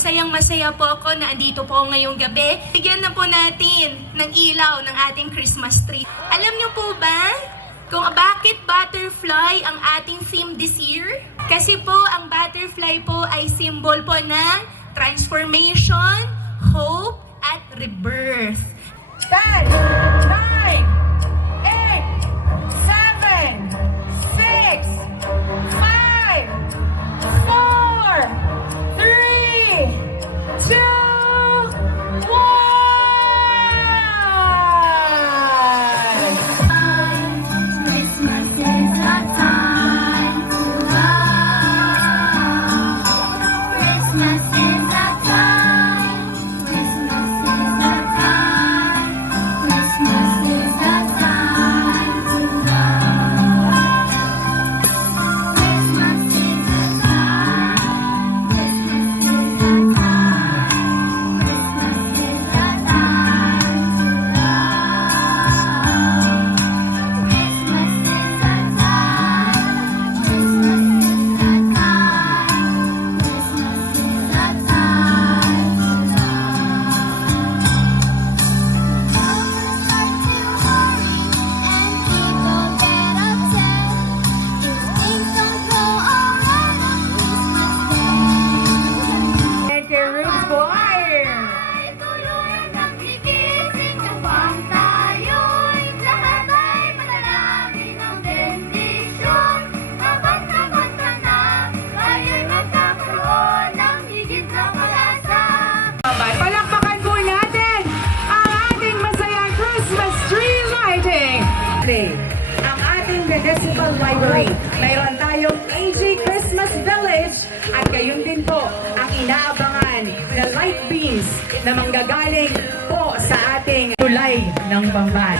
masayang-masaya po ako na andito po ngayong gabi. Bigyan na po natin ng ilaw ng ating Christmas tree. Alam niyo po ba kung bakit butterfly ang ating theme this year? Kasi po ang butterfly po ay symbol po ng transformation, hope, at rebirth. 10, 9, 8, 7, 6, 5, 4, 3, 2, 1. Christmas is a time to love. Christmas is a time. Christmas is a time. Christmas is a time to love. Christmas is a time. Christmas is a time. Christmas is a time to love. Christmas is a time. Christmas is a time. Christmas is a time to love. Like to worry and people get upset if things don't go alright on Christmas Day. Thank you, Roots Choir. Ay tuluyan ang gigising upang tayo'y lahat ay manalangin ng bendisyon. Kapag nakanta na, tayo'y magkakaroon ng higit na pag-asa. Palakpakan po natin ang ating masayang Christmas tree lighting. Ang ating municipal library. Mayroon tayong AG Christmas Village at gayon din po ang inaabangan na light beams na manggagaling po sa ating tulay ng Bamban.